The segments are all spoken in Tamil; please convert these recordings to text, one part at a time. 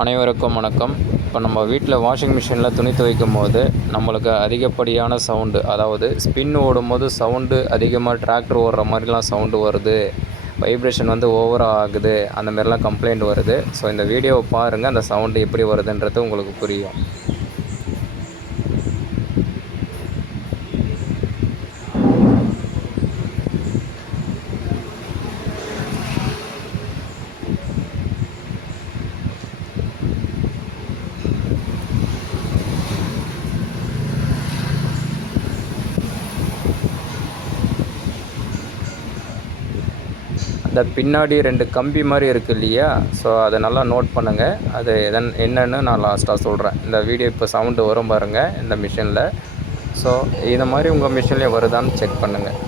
அனைவருக்கும் வணக்கம். இப்போ நம்ம வீட்டில் வாஷிங் மிஷினில் துணி துவைக்கும் போது நம்மளுக்கு அதிகப்படியான சவுண்டு, அதாவது ஸ்பின் ஓடும்போது சவுண்டு அதிகமாக டிராக்டர் ஓடுற மாதிரிலாம் சவுண்டு வருது, வைப்ரேஷன் வந்து ஓவராக ஆகுது, அந்த மாதிரிலாம் கம்ப்ளைண்ட் வருது. ஸோ இந்த வீடியோவை பாருங்கள், அந்த சவுண்டு எப்படி வருதுன்றது உங்களுக்கு புரியும். அந்த பின்னாடி 2 கம்பி மாதிரி இருக்குது இல்லையா? ஸோ அதை நல்லா நோட் பண்ணுங்கள். அது என்னன்னு நான் லாஸ்ட்டாக சொல்கிறேன். இந்த வீடியோ இப்போ சவுண்டு வரும் பாருங்கள் இந்த மிஷினில். ஸோ இது மாதிரி உங்கள் மிஷின்லேயே வருதான்னு செக் பண்ணுங்கள்.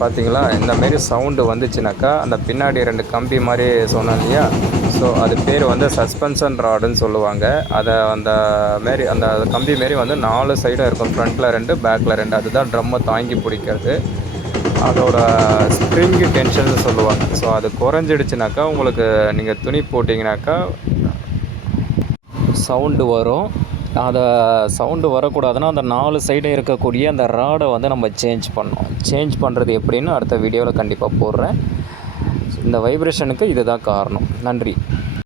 பார்த்தீங்களா, இந்தமாரி சவுண்டு வந்துச்சுனாக்கா அந்த பின்னாடி 2 கம்பி மாதிரி சொன்னேன் இல்லையா? ஸோ அது பேர் வந்து சஸ்பென்ஷன் ராடுன்னு சொல்லுவாங்க. அதை அந்த கம்பி மாரி வந்து 4 சைடும் இருக்கும். ஃப்ரண்ட்டில் 2, பேக்கில் 2. அதுதான் ட்ரம்மை தாங்கி பிடிக்கிறது. அதோட ஸ்ப்ரிங்கு டென்ஷன்னு சொல்லுவாங்க. ஸோ அது குறைஞ்சிடுச்சுனாக்கா உங்களுக்கு நீங்கள் துணி போட்டிங்கனாக்கா சவுண்டு வரும். அதை சவுண்டு வரக்கூடாதுன்னா அந்த 4 சைடும் இருக்கக்கூடிய அந்த ராடை வந்து நம்ம சேஞ்ச் பண்ணணும். சேஞ்ச் பண்ணுறது எப்படின்னு அடுத்த வீடியோவில் கண்டிப்பாக போடுறேன். இந்த வைப்ரேஷனுக்கு இதுதான் காரணம். நன்றி.